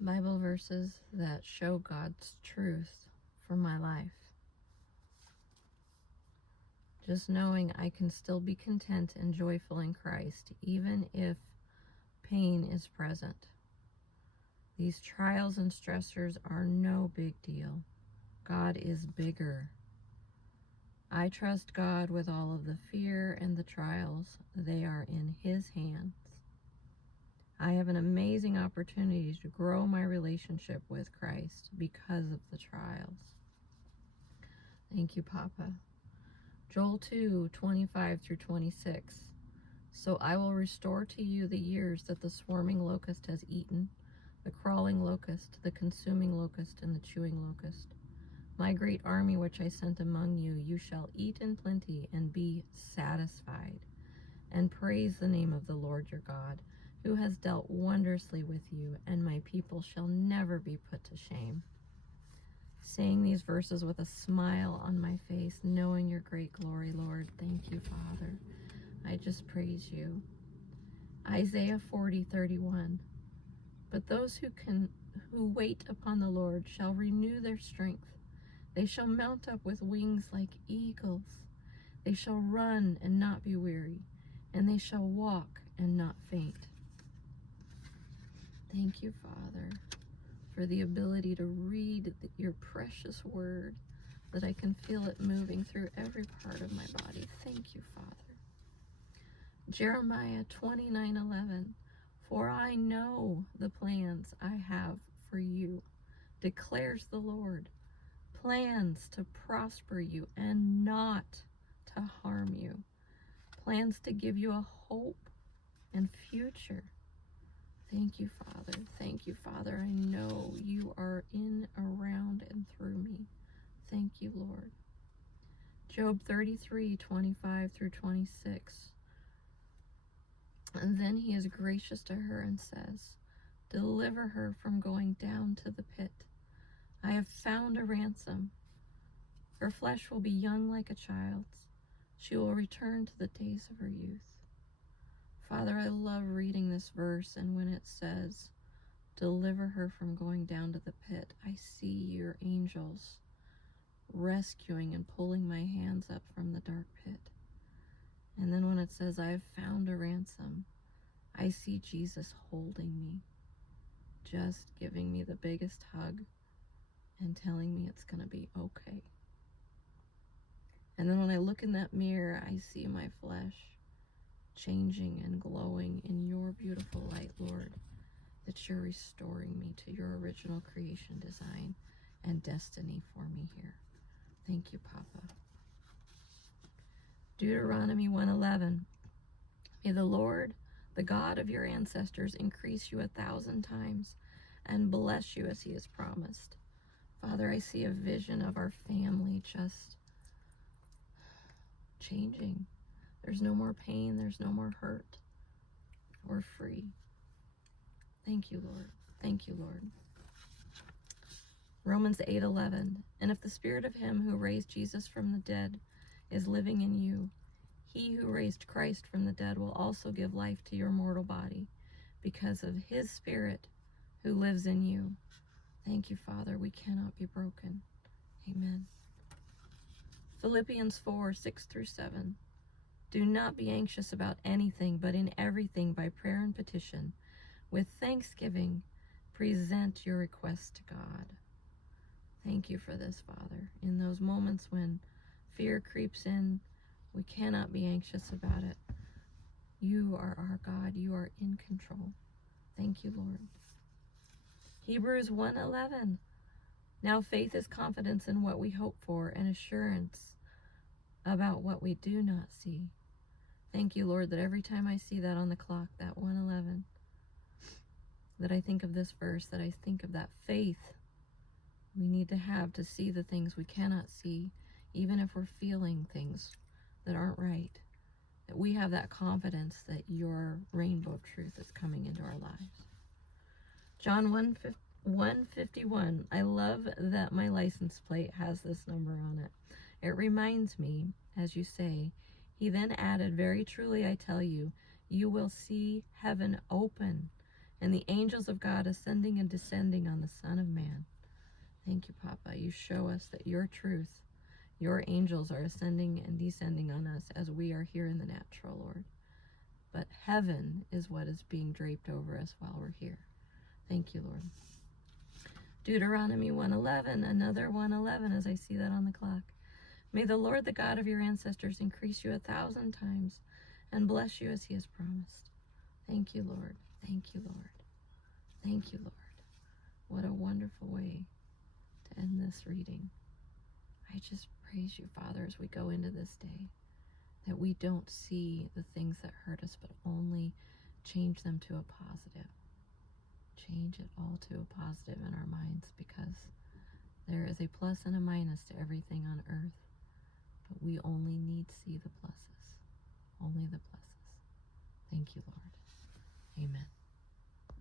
Bible verses that show God's truth for my life. Just knowing I can still be content and joyful in Christ, even if pain is present. These trials and stressors are no big deal. God is bigger. I trust God with all of the fear and the trials. They are in His hands. I have an amazing opportunity to grow my relationship with Christ because of the trials. Thank you, Papa. Joel 2:25 through 26. So I will restore to you the years that the swarming locust has eaten, the crawling locust, the consuming locust, and the chewing locust. My great army which I sent among you, you shall eat in plenty and be satisfied, and praise the name of the Lord your God, who has dealt wondrously with you, and my people shall never be put to shame. Saying these verses with a smile on my face, knowing your great glory, Lord. Thank you, Father. I just praise you. Isaiah 40:31. But those who wait upon the Lord shall renew their strength. They shall mount up with wings like eagles. They shall run and not be weary, and they shall walk and not faint. Thank you, Father, for the ability to read your precious word, that I can feel it moving through every part of my body. Thank you, Father. Jeremiah 29:11. For I know the plans I have for you, declares the Lord, plans to prosper you and not to harm you, plans to give you a hope and future. Thank you, Father. Thank you, Father. I know you are in, around, and through me. Thank you, Lord. Job 33:25 through 26. And then he is gracious to her and says, deliver her from going down to the pit. I have found a ransom. Her flesh will be young like a child's. She will return to the days of her youth. Father, I love reading this verse, and when it says, deliver her from going down to the pit, I see your angels rescuing and pulling my hands up from the dark pit. And then when it says, I have found a ransom, I see Jesus holding me, just giving me the biggest hug and telling me it's going to be okay. And then when I look in that mirror, I see my flesh changing and glowing in your beautiful light, Lord, that you're restoring me to your original creation design and destiny for me here. Thank you, Papa. Deuteronomy 1:11. May the Lord, the God of your ancestors, increase you 1,000 times and bless you as he has promised. Father, I see a vision of our family just changing. There's no more pain. There's no more hurt. We're free. Thank you, Lord. Thank you, Lord. Romans 8:11. And if the spirit of him who raised Jesus from the dead is living in you, he who raised Christ from the dead will also give life to your mortal body because of his spirit who lives in you. Thank you, Father. We cannot be broken. Amen. Philippians 4:6 through 7. Do not be anxious about anything, but in everything by prayer and petition, with thanksgiving, present your requests to God. Thank you for this, Father. In those moments when fear creeps in, we cannot be anxious about it. You are our God. You are in control. Thank you, Lord. Hebrews 1:11. Now faith is confidence in what we hope for and assurance about what we do not see. Thank you, Lord, that every time I see that on the clock, that 1:11, that I think of this verse, that I think of that faith we need to have to see the things we cannot see, even if we're feeling things that aren't right, that we have that confidence that your rainbow of truth is coming into our lives. John 1:51. I love that my license plate has this number on it. It reminds me, as you say, he then added, very truly I tell you, you will see heaven open and the angels of God ascending and descending on the Son of Man. Thank you, Papa. You show us that your truth, your angels are ascending and descending on us as we are here in the natural, Lord. But heaven is what is being draped over us while we're here. Thank you, Lord. Deuteronomy 1:11, another 1:11 as I see that on the clock. May the Lord, the God of your ancestors, increase you 1,000 times and bless you as he has promised. Thank you, Lord. Thank you, Lord. Thank you, Lord. What a wonderful way to end this reading. I just praise you, Father, as we go into this day, that we don't see the things that hurt us, but only change them to a positive. Change it all to a positive in our minds, because there is a plus and a minus to everything on earth, but we only need to see the pluses, only the pluses. Thank you, Lord. Amen.